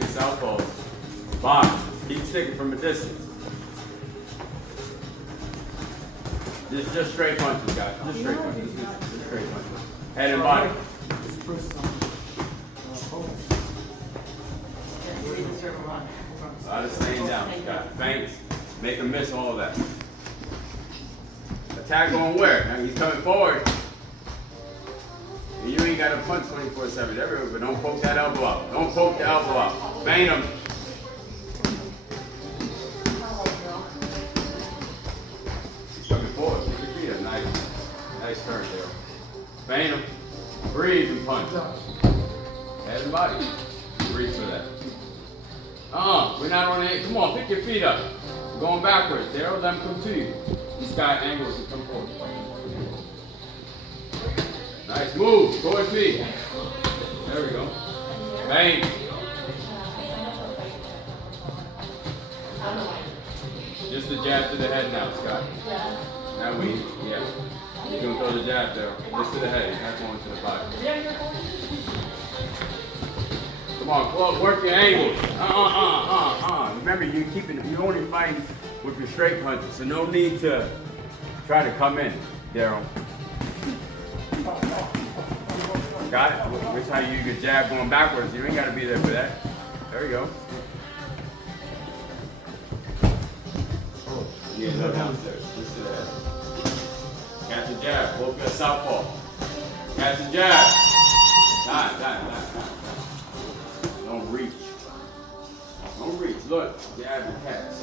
your southpaw. Box. Keep sticking from a distance. Just straight punches, guys. Just straight punches. Just straight punches. Head and body. A lot of staying down. Got feints. Make him miss all of that. Attack on where? Now he's coming forward. And you ain't got to punch 24/7 everywhere, but don't poke that elbow out. Don't poke the elbow out. Feint him. He's coming forward. Take your feet up. Nice turn there. Feint him. Breathe and punch. Head and body. Breathe for that. We're not on the. Come on, pick your feet up. We're going backwards. Daryl, let him come to you. He's got angles to come forward. Nice move. Towards me. There we go. Bang. Just a jab to the head now, Scott. That way, yeah. You're going to throw the jab there. Just to the head. You're not going to the body. Come on, club, work your angles. Remember, you're only fighting with your straight punches, so no need to try to come in, Daryl. Got it? This is how you use your jab going backwards. You ain't got to be there for that. There you go. Yeah, no downstairs. Just to the head. Catch the jab. Both your southpaw. Catch the jab. Time. Don't reach. Don't reach. Look, jab and catch.